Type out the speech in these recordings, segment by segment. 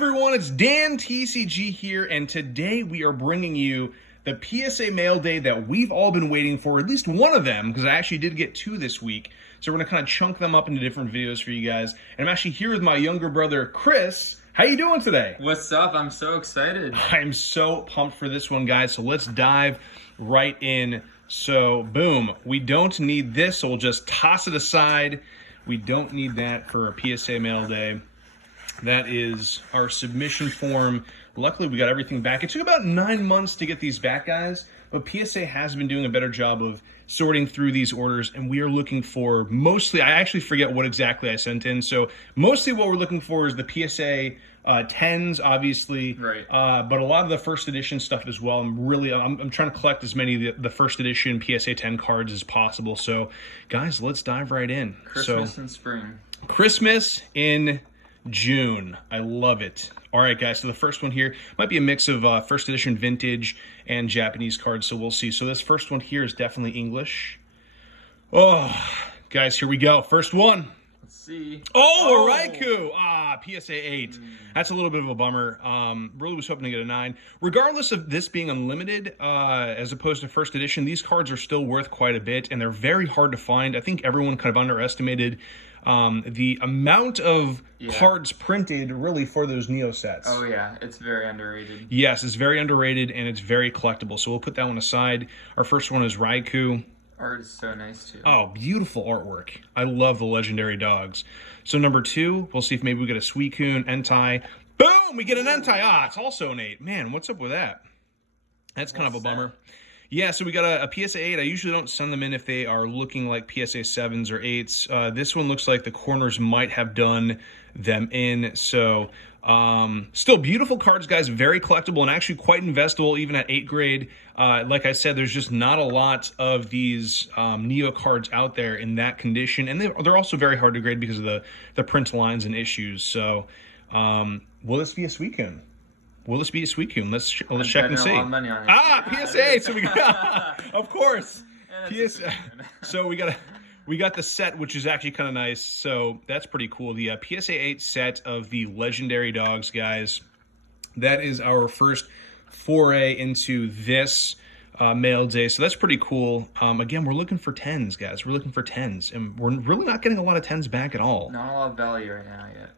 everyone, it's DanTCG here, and today we are bringing you the PSA Mail Day that we've all been waiting for, at least one of them, because I actually did get two this week. So we're going to kind of chunk them up into different videos for you guys. And I'm actually here with my younger brother, Chris. How you doing today? What's up? I'm so excited. I'm so pumped for this one, guys. So let's dive right in. So, boom. We don't need this, so we'll just toss it aside. We don't need that for a PSA Mail Day. That is our submission form. Luckily, we got everything back. It took about 9 months to get these back, guys, but PSA has been doing a better job of sorting through these orders, and we are looking for mostly, I actually forget what exactly I sent in, so mostly what we're looking for is the PSA 10s, obviously, right? But a lot of the first edition stuff as well. I'm trying to collect as many of the first edition PSA 10 cards as possible. So, guys, let's dive right in. Christmas in spring. Christmas in June. I love it. All right, guys, so the first one here might be a mix of first edition vintage and Japanese cards, so we'll see. So this first one here is definitely English. Oh, guys, here we go. First one. Let's see. Oh, a Raikou. PSA 8. That's a little bit of a bummer. Really was hoping to get a 9. Regardless of this being unlimited, as opposed to first edition, these cards are still worth quite a bit, and they're very hard to find. I think everyone kind of underestimated the amount of cards printed really for those Neo sets. Oh yeah, it's very underrated. Yes, it's very underrated and it's very collectible. So we'll put that one aside. Our first one is Raikou. Art is so nice too. Oh, beautiful artwork. I love the legendary dogs. So number 2, we'll see if maybe we get a Suicune, Entei. Boom! We get an Entei. It's also an 8. Man, what's up with that? That's kind of a bummer. Yeah, so we got a PSA 8. I usually don't send them in if they are looking like PSA 7s or 8s. This one looks like the corners might have done them in. So, still beautiful cards, guys. Very collectible and actually quite investable even at 8th grade. Like I said, there's just not a lot of these Neo cards out there in that condition. And they're also very hard to grade because of the print lines and issues. So, will this be a Suicune? Will this be a Suicune? Let's check and see. PSA. So we got, of course, PSA. So we got the set, which is actually kind of nice. So that's pretty cool. The PSA 8 set of the legendary dogs, guys. That is our first foray into this mail day. So that's pretty cool. Again, we're looking for 10s, guys. We're looking for 10s, and we're really not getting a lot of 10s back at all. Not a lot of value right now yet.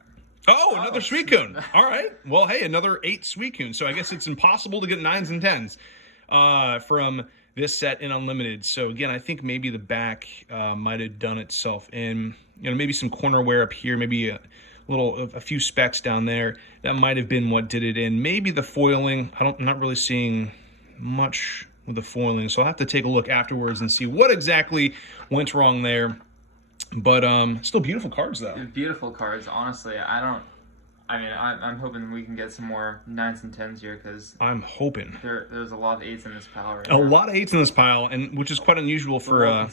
Oh, another Suicune. All right. Well, hey, another 8 Suicune. So I guess it's impossible to get 9s and 10s from this set in Unlimited. So again, I think maybe the back might have done itself in. Maybe some corner wear up here, maybe a few specks down there. That might have been what did it in. Maybe the foiling. I'm not really seeing much with the foiling, so I'll have to take a look afterwards and see what exactly went wrong there. But still beautiful cards, though. Beautiful cards, honestly. I'm hoping we can get some more 9s and 10s here, because I'm hoping there's a lot of 8s in this pile right now. A lot of 8s in this pile, and which is quite unusual for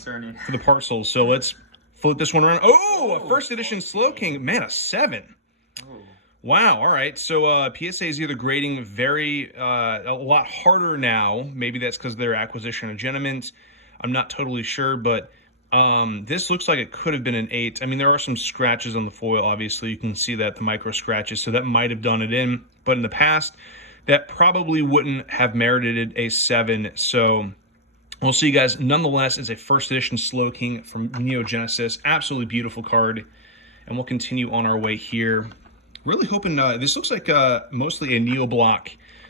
the parcels. So let's flip this one around. Oh, a first edition Slowking. Man, a 7. Oh. Wow. All right. So PSA is either grading a lot harder now. Maybe that's because of their acquisition of Geniment. I'm not totally sure, but this looks like it could have been an 8. I mean, there are some scratches on the foil, obviously. You can see that, the micro scratches, so that might have done it in. But in the past, that probably wouldn't have merited a 7. So we'll see, guys. Nonetheless, it's a first edition Slowking from Neo Genesis. Absolutely beautiful card. And we'll continue on our way here. Really hoping, this looks like mostly a Neo block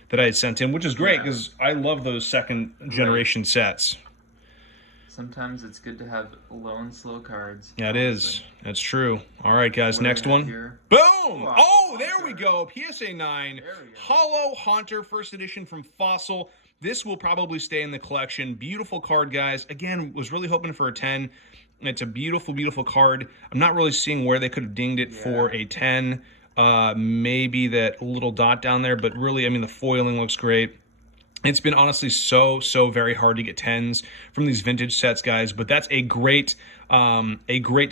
that I had sent in, which is great because I love those second generation sets. Sometimes it's good to have low and slow cards. Yeah, it is. That's true. All right, guys, next one. Here? Boom! Wow. Oh, there we go. PSA 9. Holo Haunter, first edition from Fossil. This will probably stay in the collection. Beautiful card, guys. Again, was really hoping for a 10. It's a beautiful, beautiful card. I'm not really seeing where they could have dinged it for a 10. Maybe that little dot down there, but really, I mean, the foiling looks great. It's been honestly so very hard to get 10s from these vintage sets, guys. But that's a great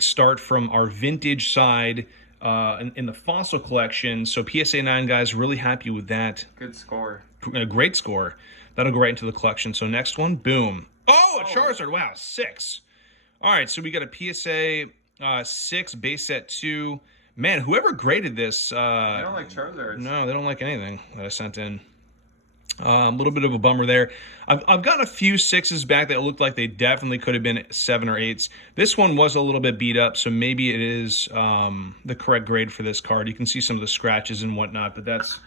start from our vintage side in the Fossil collection. So PSA 9, guys, really happy with that. Good score. A great score. That'll go right into the collection. So next one, boom. Oh, a Charizard. Wow, 6. All right, so we got a PSA 6 base set 2. Man, whoever graded this... I don't like Charizards. No, they don't like anything that I sent in. A little bit of a bummer there. I've gotten a few 6s back that looked like they definitely could have been 7 or 8s. This one was a little bit beat up, so maybe it is the correct grade for this card. You can see some of the scratches and whatnot, but that's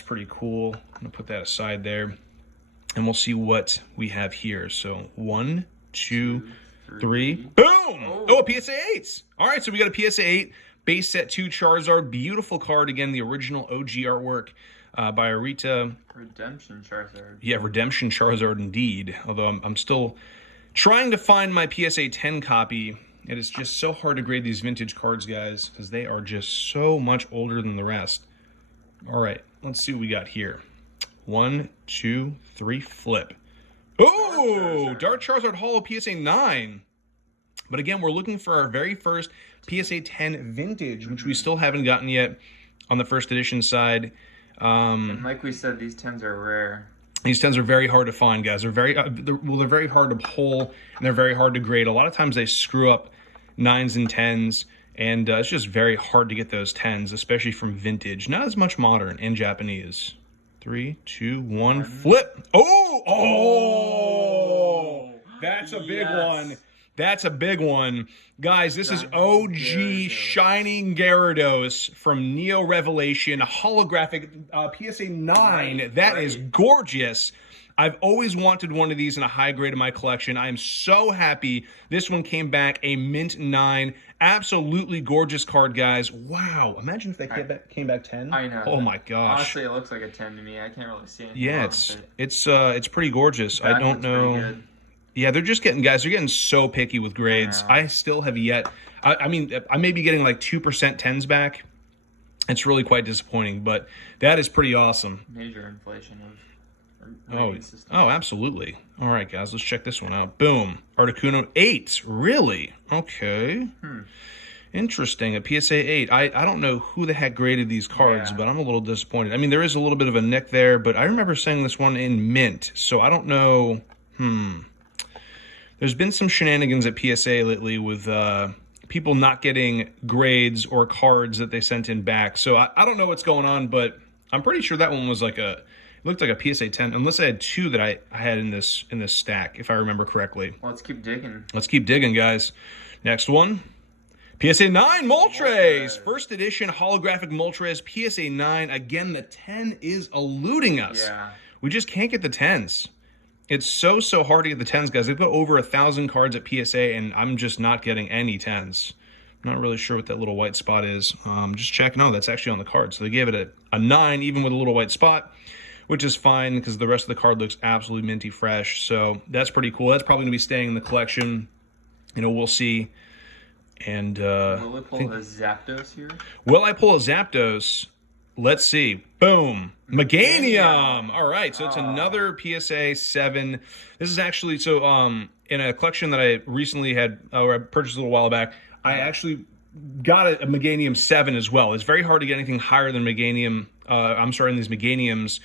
pretty cool. I'm going to put that aside there, and we'll see what we have here. So 1, 2, 3. Boom! Oh, a PSA 8. All right, so we got a PSA 8 base set 2 Charizard. Beautiful card. Again, the original OG artwork. By Arita. Redemption Charizard. Yeah, Redemption Charizard indeed. Although I'm still trying to find my PSA 10 copy. It is just so hard to grade these vintage cards, guys, because they are just so much older than the rest. All right, let's see what we got here. 1, 2, 3, flip. Oh, Dark Charizard Holo PSA 9. But again, we're looking for our very first PSA 10 vintage, which we still haven't gotten yet on the first edition side. And like we said, these 10s are rare. These 10s are very hard to find, guys. They're very very hard to pull, and they're very hard to grade. A lot of times they screw up 9s and 10s, and it's just very hard to get those 10s, especially from vintage. Not as much modern and Japanese. 3, 2, 1, flip. Oh, that's a big one. That's a big one. Guys, this is OG Shining Gyarados from Neo Revelation, holographic PSA 9. That is gorgeous. I've always wanted one of these in a high grade in my collection. I am so happy this one came back a mint 9. Absolutely gorgeous card, guys. Wow. Imagine if they came back 10. I know. Oh my gosh. Honestly, it looks like a 10 to me. I can't really see anything. Yeah, it's pretty gorgeous. I don't know. Yeah, they're just getting, guys, they're getting so picky with grades. I still have yet, I mean, I may be getting like 2% 10s back. It's really quite disappointing, but that is pretty awesome. Major inflation of system. Oh, absolutely. All right, guys, let's check this one out. Boom. Articuno 8. Really? Okay. Interesting. A PSA 8. I don't know who the heck graded these cards, but I'm a little disappointed. I mean, there is a little bit of a nick there, but I remember seeing this one in mint, so I don't know. There's been some shenanigans at PSA lately with people not getting grades or cards that they sent in back. So I don't know what's going on, but I'm pretty sure that one was like it looked like a PSA 10, unless I had 2 that I had in this stack, if I remember correctly. Well, let's keep digging. Let's keep digging, guys. Next one. PSA 9 Moltres. First edition holographic Moltres, PSA 9. Again, the 10 is eluding us. Yeah. We just can't get the 10s. It's so hard to get the 10s, guys. They've got over 1,000 cards at PSA, and I'm just not getting any 10s. I'm not really sure what that little white spot is. Just checking. Oh, that's actually on the card. So they gave it a 9, even with a little white spot, which is fine because the rest of the card looks absolutely minty fresh. So that's pretty cool. That's probably going to be staying in the collection. You know, we'll see. And will it pull a Zapdos here? Will I pull a Zapdos? Let's see. Boom. Meganium. All right, so it's another PSA 7. This is actually, so in a collection that I recently had, or I purchased a little while back, I actually got a Meganium 7 as well. It's very hard to get anything higher than Meganium, in these Meganiums,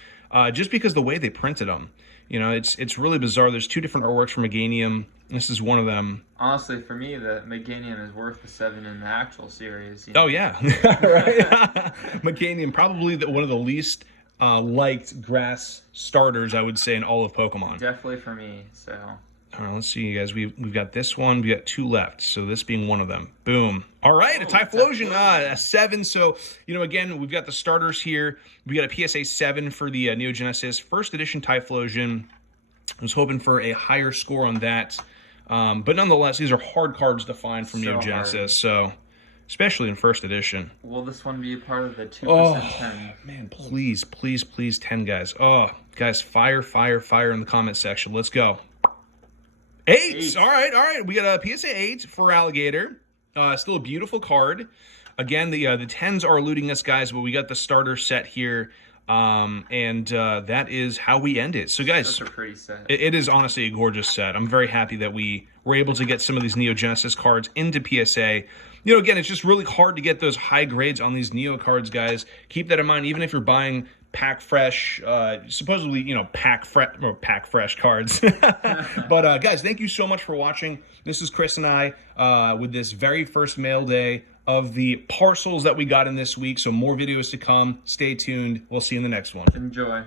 just because the way they printed them. You know, it's really bizarre. There's 2 different artworks for Meganium. This is one of them. Honestly, for me, the Meganium is worth the 7 in the actual series. Oh, yeah. Right? Meganium, probably one of the least liked grass starters, I would say, in all of Pokemon. Definitely for me, so... All right, let's see, you guys. We've got this one. We got 2 left, so this being one of them. Boom. All right, a Typhlosion, a 7. So, you know, again, we've got the starters here. We got a PSA 7 for the Neo Genesis. First edition Typhlosion. I was hoping for a higher score on that. But nonetheless, these are hard cards to find from Neo Genesis, so especially in first edition. Will this one be a part of the 2% 10? Man, please, 10, guys. Oh, guys, fire in the comment section. Let's go. 8. All right. We got a PSA 8 for Alligator. Still a beautiful card. Again, the 10s are eluding us, guys, but we got the starter set here. And that is how we end it. So, guys, that's a pretty set. It is honestly a gorgeous set. I'm very happy that we were able to get some of these Neo Genesis cards into PSA. You know, again, it's just really hard to get those high grades on these Neo cards, guys. Keep that in mind, even if you're buying pack fresh, supposedly, you know, pack fresh cards. But guys, thank you so much for watching. This is Chris and I with this very first mail day of the parcels that we got in this week. So more videos to come. Stay tuned. We'll see you in the next one. Enjoy.